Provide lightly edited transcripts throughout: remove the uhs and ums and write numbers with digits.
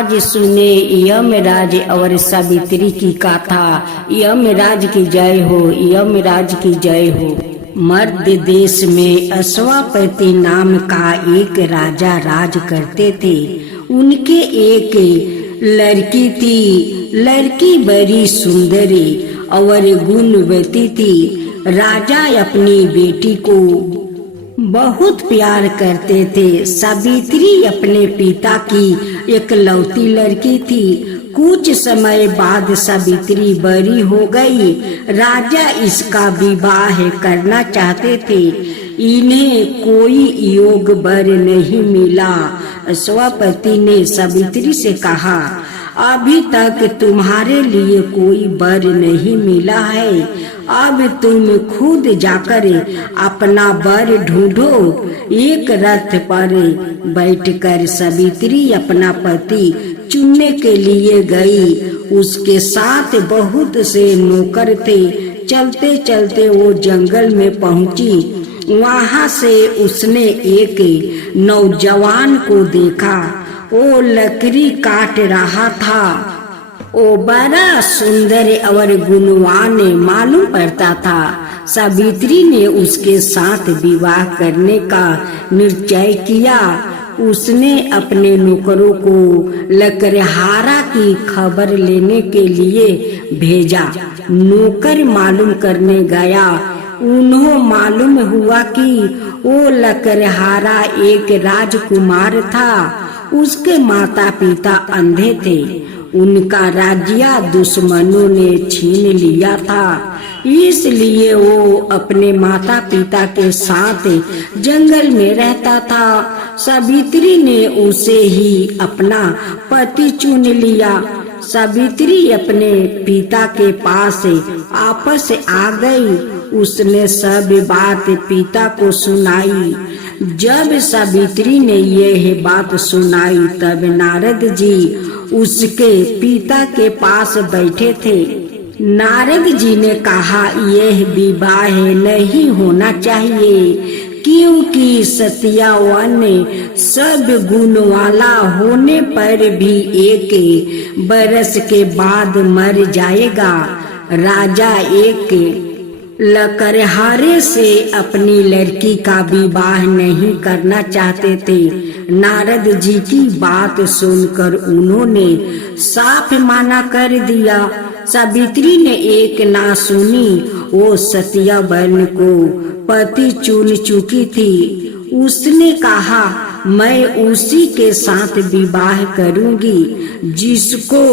आज सुने यमराज और सावित्री की गाथा। यमराज की जय हो, यमराज की जय हो। मध्य देश में अश्वापति नाम का एक राजा राज करते थे। उनके एक लड़की थी। लड़की बड़ी सुंदरी और गुणवती थी। राजा अपनी बेटी को बहुत प्यार करते थे। सावित्री अपने पिता की एकलौती लड़की थी। कुछ समय बाद सावित्री बड़ी हो गई। राजा इसका विवाह करना चाहते थे। इन्हें कोई योग वर नहीं मिला। अश्वापति ने सावित्री से कहा, अभी तक तुम्हारे लिए कोई वर नहीं मिला है। अब तुम खुद जाकर अपना वर ढूंढो। एक रथ पर बैठकर सावित्री अपना पति चुनने के लिए गई। उसके साथ बहुत से नौकर थे। चलते चलते वो जंगल में पहुंची। वहां से उसने एक नौजवान को देखा। वो लकड़ी काट रहा था। वो बड़ा सुंदर और गुणवान मालूम पड़ता था। सावित्री ने उसके साथ विवाह करने का निश्चय किया। उसने अपने नौकरों को लकड़हारा की खबर लेने के लिए भेजा। नौकर मालूम करने गया। उन्हें मालूम हुआ कि वो लकड़हारा एक राजकुमार था। उसके माता पिता अंधे थे। उनका राज्य दुश्मनों ने छीन लिया था। इसलिए वो अपने माता पिता के साथ जंगल में रहता था। सावित्री ने उसे ही अपना पति चुन लिया। सावित्री अपने पिता के पास आपस आ गई। उसने सब बात पिता को सुनाई। जब सावित्री ने यह बात सुनाई तब नारद जी उसके पिता के पास बैठे थे। नारद जी ने कहा, यह विवाह नहीं होना चाहिए, क्योंकि सत्यावन सब गुण वाला होने पर भी एक बरस के बाद मर जाएगा। राजा एक लकड़हारे से अपनी लड़की का विवाह नहीं करना चाहते थे। नारद जी की बात सुनकर उन्होंने साफ मना कर दिया। सावित्री ने एक ना सुनी। वो सत्यावन को पति चुन चुकी थी। उसने कहा, मैं उसी के साथ विवाह करूंगी जिसको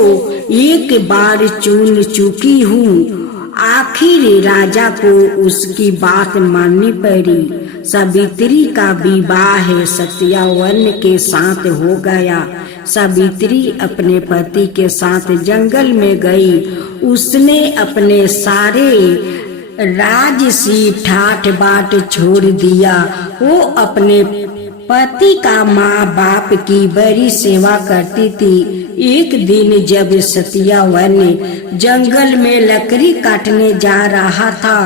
एक बार चुन चुकी हूँ। आखिर राजा को उसकी बात माननी पड़ी। सावित्री का विवाह सत्यावन के साथ हो गया। सावित्री अपने पति के साथ जंगल में गई। उसने अपने सारे राजसी ठाठ बाट छोड़ दिया। वो अपने पति का माँ बाप की बड़ी सेवा करती थी। एक दिन जब सत्यावन जंगल में लकड़ी काटने जा रहा था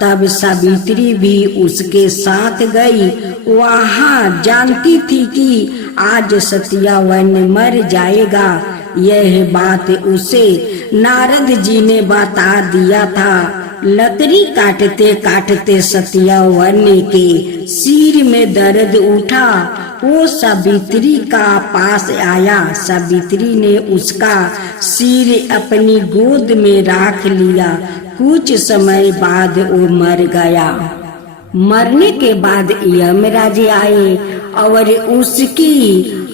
तब सावित्री भी उसके साथ गई। वहाँ जानती थी कि आज सत्यावन मर जाएगा। यह बात उसे नारद जी ने बता दिया था। लकड़ी काटते काटते सत्यावन के सिर में दर्द उठा। वो सावित्री का पास आया। सावित्री ने उसका सिर अपनी गोद में रख लिया। कुछ समय बाद वो मर गया। मरने के बाद यमराज आए और उसकी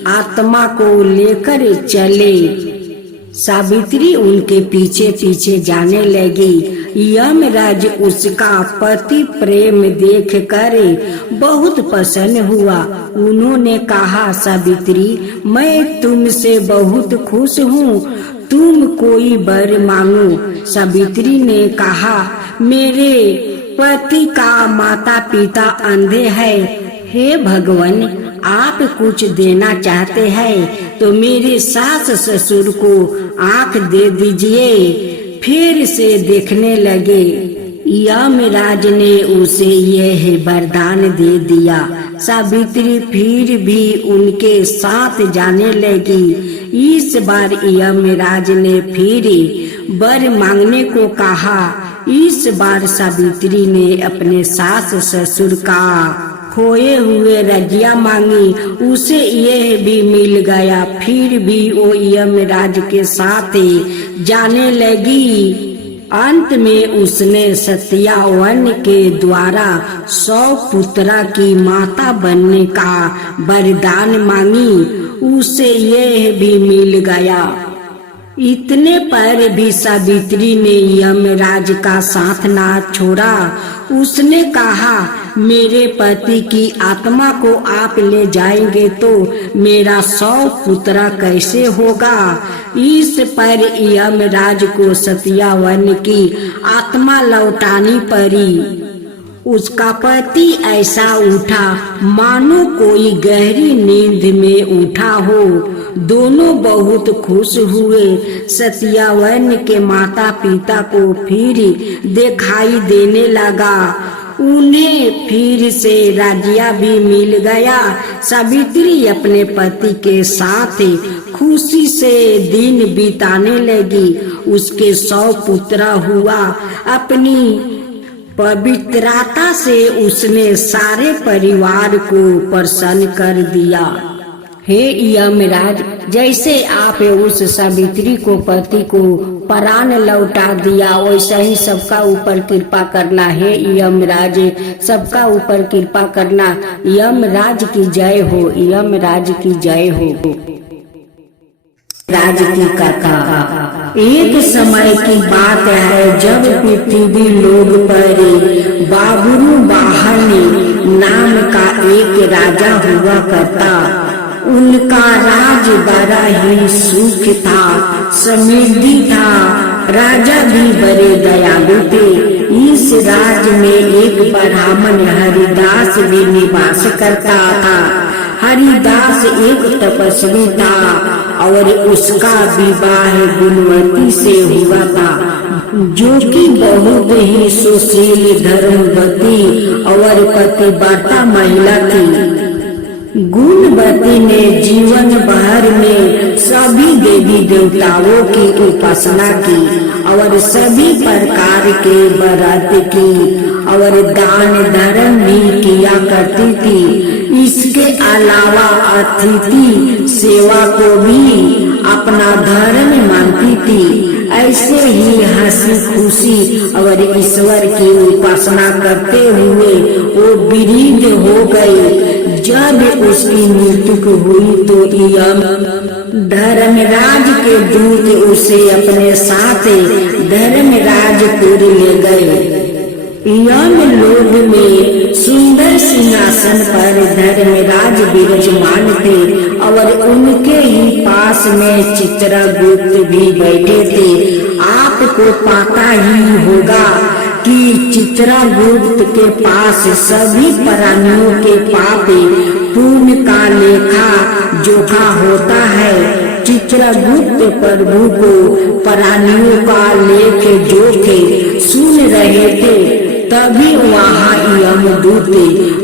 आत्मा को लेकर चले। सावित्री उनके पीछे पीछे जाने लगी। यमराज उसका पति प्रेम देख कर बहुत प्रसन्न हुआ। उन्होंने कहा, सावित्री, मैं तुमसे बहुत खुश हूँ। तुम कोई वर मांगो। सावित्री ने कहा, मेरे पति का माता पिता अंधे हैं। हे भगवान, आप कुछ देना चाहते हैं तो मेरे सास ससुर को आँख दे दीजिए। फिर से देखने लगे। यमराज ने उसे यह वरदान दे दिया। सावित्री फिर भी उनके साथ जाने लगी। इस बार यमराज ने फिर वर मांगने को कहा। इस बार सावित्री ने अपने सास ससुर का खोए हुए रजिया मांगी, उसे यह भी मिल गया। फिर भी वो यमराज के साथ जाने लगी। अंत में उसने सत्यावन के द्वारा 100 पुत्रा की माता बनने का वरदान मांगी, उसे यह भी मिल गया। इतने पर भी सावित्री ने यमराज का साथ ना छोड़ा। उसने कहा, मेरे पति की आत्मा को आप ले जाएंगे तो मेरा 100 पुत्रा कैसे होगा। इस पर यमराज को सत्यावन की आत्मा लौटानी पड़ी। उसका पति ऐसा उठा मानो कोई गहरी नींद में उठा हो। दोनों बहुत खुश हुए। सत्यावन के माता पिता को फिर दिखाई देने लगा। उन्हें फिर से राज्य भी मिल गया। सावित्री अपने पति के साथ खुशी से दिन बिताने लगी। उसके 100 पुत्र हुआ। अपनी पवित्रता से उसने सारे परिवार को प्रसन्न कर दिया। हे यमराज, जैसे आप उस सावित्री को पति को प्राण लौटा दिया, वैसा ही सबका ऊपर कृपा करना। हे यमराज, सबका ऊपर कृपा करना। यमराज की जय हो, यमराज की जय हो। राज की कथा। एक समय की बात है जब पृथ्वी लोक पर बाबरू वाहन नाम का एक राजा हुआ करता। उनका राज बड़ा ही सुख था, समृद्धि था। राजा भी बड़े दयालु थे। इस राज में एक ब्राह्मण हरिदास भी निवास करता था। हरिदास एक तपस्वी था और उसका विवाह गुणवती से हुआ था, जो कि बहुत ही सुशील, धर्मवती और पतिव्रता महिला थी। गुणवती ने जीवन भर में सभी देवी देवताओं की उपासना की और सभी प्रकार के व्रत की और दान धर्म भी किया करती थी। इसके अलावा अतिथि सेवा को भी अपना धर्म मानती थी। ऐसे ही हंसी खुशी और ईश्वर की उपासना करते हुए वो वृद्ध हो गई। जब उसकी मृत्यु हुई तो धर्मराज के दूत उसे अपने साथ धर्मराजपुर ले गए। यमलोक में सुंदर सिंहासन पर धर्मराज विराजमान थे और उनके ही पास में चित्रगुप्त भी बैठे थे। आपको पता ही होगा कि चित्रगुप्त के पास सभी प्राणियों के पाप पुण्य का लेखा जोखा होता है। चित्रगुप्त प्रभु को प्राणियों का लेख जोखे सुन रहे थे। तभी वहाँ यमदूत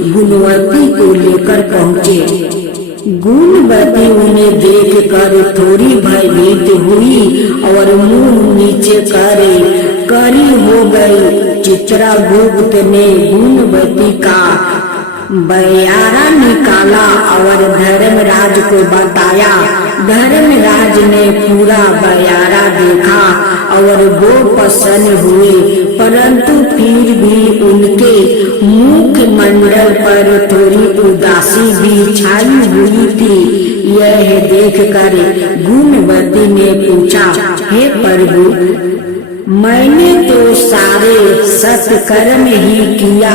गुणवती को लेकर पहुँचे। गुणवती उन्हें देखकर थोड़ी भयभीत हुई और मुंह नीचे करी हो गई। चित्रगुप्त ने गुणवती का बयारा निकाला और धर्मराज को बताया। धर्मराज ने पूरा बयारा देखा और वो प्रसन्न हुए, परंतु फिर भी उनके मुख मंडल पर थोड़ी उदासी भी छाई हुई थी। यह देखकर गुणवती ने पूछा, हे प्रभु, मैंने तो सारे सत्कर्म ही किया,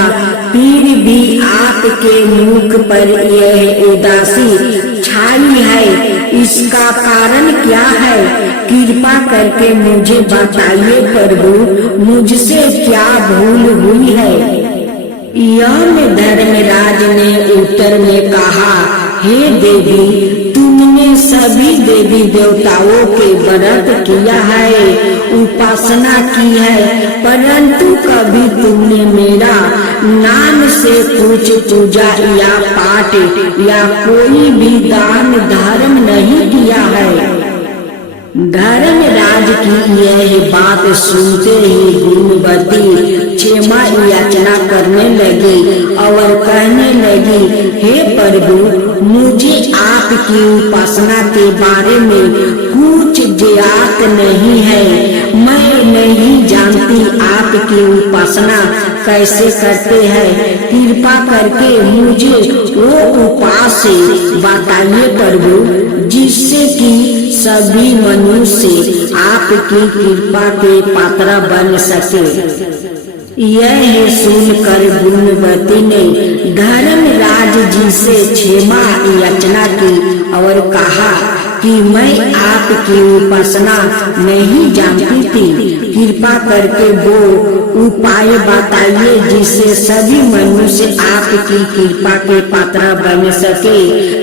फिर भी आपके मुख पर यह उदासी छाई है। इसका कारण क्या है? कृपा करके मुझे बताइए प्रभु, मुझसे क्या भूल हुई है। यम धर्मराज ने उत्तर में कहा, हे देवी, तुम तुमने सभी देवी देवताओं के व्रत किया है, उपासना की है, परंतु कभी तुमने मेरा नाम से कुछ पूजा या पाठ या कोई भी दान धर्म नहीं किया है। धर्मराज की यह बात सुनते ही गुणवती क्षमा याचना करने लगी और कहने लगी, हे प्रभु, मुझे आपकी उपासना के बारे में कुछ ज्ञात नहीं है। मैं नहीं जानती आपकी उपासना कैसे करते हैं। कृपा करके मुझे वो उपाय बताइए प्रभु, जिससे कि सभी मनुष्य आपकी कृपा के पात्र बन सके। यह सुनकर गुणवती ने धर्मराज जी से क्षमा याचना की और कहा कि मैं आपकी उपासना नहीं जानती थी। कृपा करके वो उपाय बताइए जिससे सभी मनुष्य आपकी कृपा के पात्र बन सके।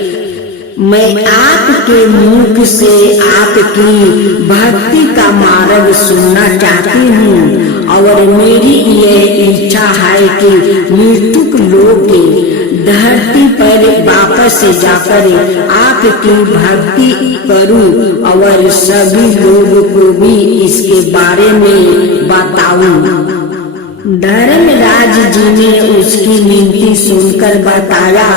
मैं आपके मुख से आपकी भक्ति का मार्ग सुनना चाहती हूँ और मेरी यह इच्छा है कि मृत्युक लोक धरती पर वापस जाकर आपकी भक्ति करूँ और सभी लोगों को भी इसके बारे में बताऊँ। धर्मराज जी ने उसकी विनती सुनकर बताया,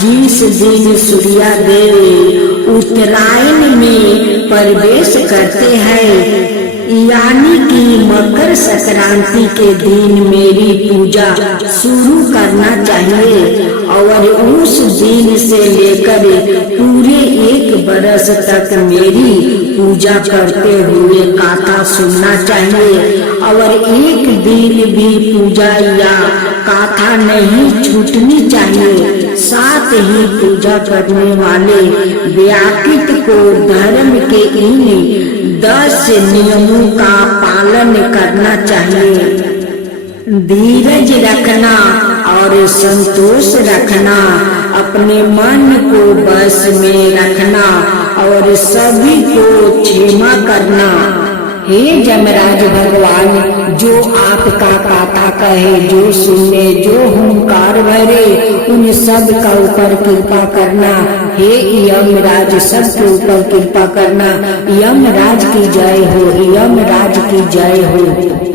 जिस दिन सूर्यदेव उत्तरायण में प्रवेश करते हैं, यानी कि मकर संक्रांति के दिन मेरी पूजा शुरू करना चाहिए और उस दिन से लेकर पूरे 1 बरस तक मेरी पूजा करते हुए गाथा सुनना चाहिए और एक दिन भी पूजा या गाथा नहीं छूटनी चाहिए। साथ ही पूजा करने वाले व्यक्ति को धर्म के इन 10 नियमों का पालन करना चाहिए। धीरज रखना और संतोष रखना, अपने मन को बस में रखना और सभी को क्षमा करना। हे जमराज भगवान, जो आपका गाथा कहे, जो सुने, जो हुंकार भरे, उन सब का ऊपर कृपा करना। हे यमराज, सबके ऊपर कृपा करना। यमराज की जय हो, यमराज की जय हो।